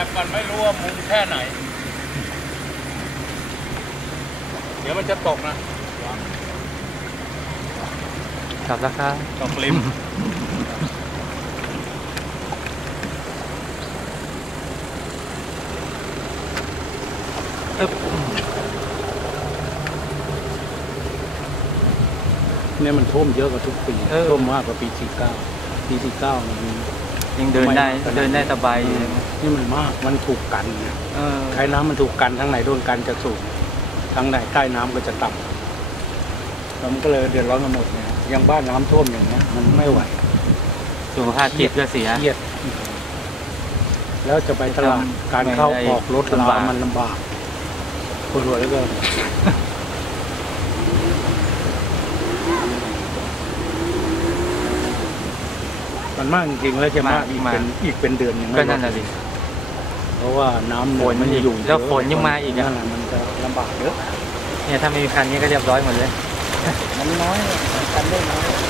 แอบกันไม่รู้ว่ามุมแค่ไหน เดี๋ยวมันจะตกนะกลับราคาตกลิมเนี่ยมันท่วมเยอะกว่าทุกปีท่วมมากกว่าปี49ปี49มันยังเดินได้ เดินได้สบายอยู่นี่มันมากมันถูกกันเนี่ยคายน้ํามันถูกกันทั้งไหนโดนกันจะสูงทั้งไหนใต้น้ําก็จะต่ำแล้วมันก็เลย เดือดร้อนกันหมดเนี่ยยังบ้านน้ําท่วมอย่างเนี้ยมันไม่ไหวสุขภาพจิดก็เสียเียด แล้วจะไปตลาด การเข้าออกรถลามันลําบากปวดหัวแล้เกินันมากจริงๆแล้วใช่ไหมมีมาอีกเป็นเดือนก็นั่นแหละดิเพราะว่าน้ำฝนมันอยู่แล้วฝนยังมาอีกอ่ะมันจะลำบากเยอะเนี่ยถ้าไม่มีคันนี้ก็เรียบร้อยหมดเลยมันน้อยคันได้น้อย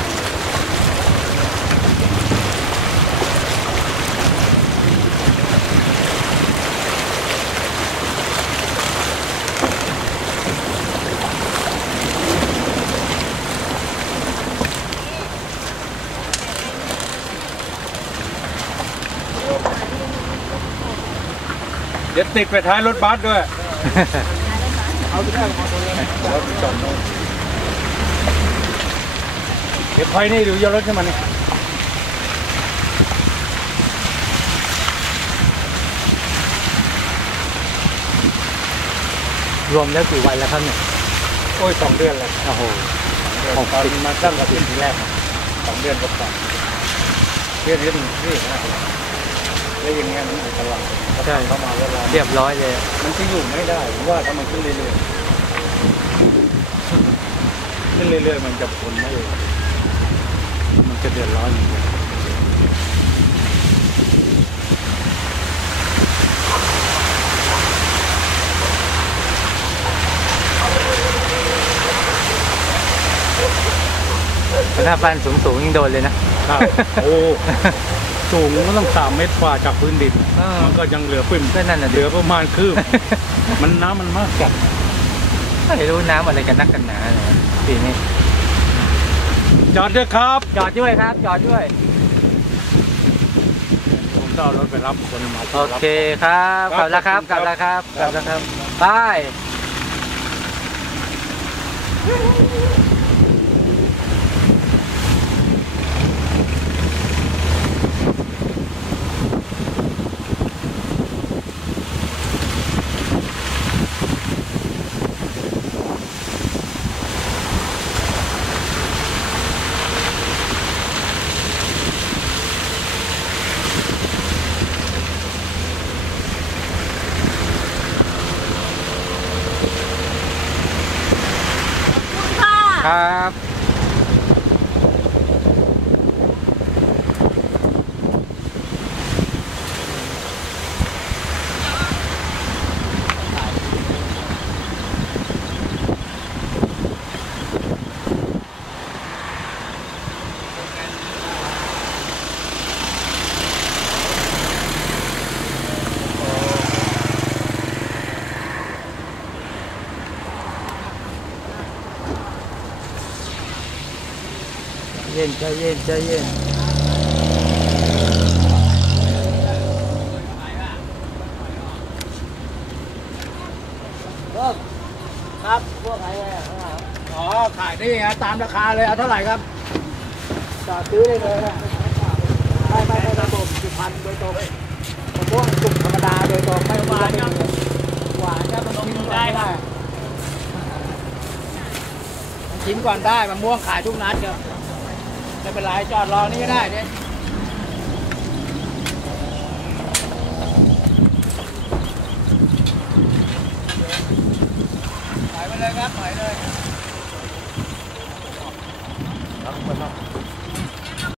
เดี๋ยวติดไปท้ายรถบัสด้วยเดี๋ยวไฟนี่ดูยอรถใช่ไหมรวมแล้วกี่วันแล้วครับเนี่ย โอ้ยสองเดือนเลยโอ้โหสองตอน มาตั้งกับเป็นทีแรกสองเดือนก็ต่อเดือนเีือนนี่นะล้วยังไงมันอันตรายใช่เข้ามาเวลาเรียบร้อยเลย มันจะอยู่ไม่ได้เพราะว่าถ้ามันขึ้นเรื่อยๆ ขึ้นเรื่อยๆมันจะทนไม่ได้มันจะเดือดร้อนหน้าฟันสูงๆยิ่งโดนเลยนะโอ้สูงก็ต้องสามเมตรกว่าจากพื้นดินมันก็ยังเหลือพื้นแค่นั้นเหลือประมาณคืบมันน้ำมันมากจัดไม่รู้น้ำอะไรกันนักกันหนาปีนี้จอดด้วยครับ จอดด้วยครับ จอดด้วยผมจะเอารถไปรับคนมาโอเคครับกลับแล้วครับกลับแล้วครับกลับแล้วครับ ไปครับเย็นใจเย็นใจเย็นขาย นี่ครับตาม ราคา เลย เอา เท่าไหร่ครับจะซื้อได้เลยนะไม่ไม่ไประบบสุพรรณโดยตรงผมว่าสุกธรรมดา โดยตรงไม่หวานครับหวานครับมันชิมได้ ครับชิม ก่อน ได้มะม่วง ขาย ทุก นัดครับไม่เป็นไรจอดรอนี่ก็ได้เด้ถอยไปเลยครับถอยเลยครับ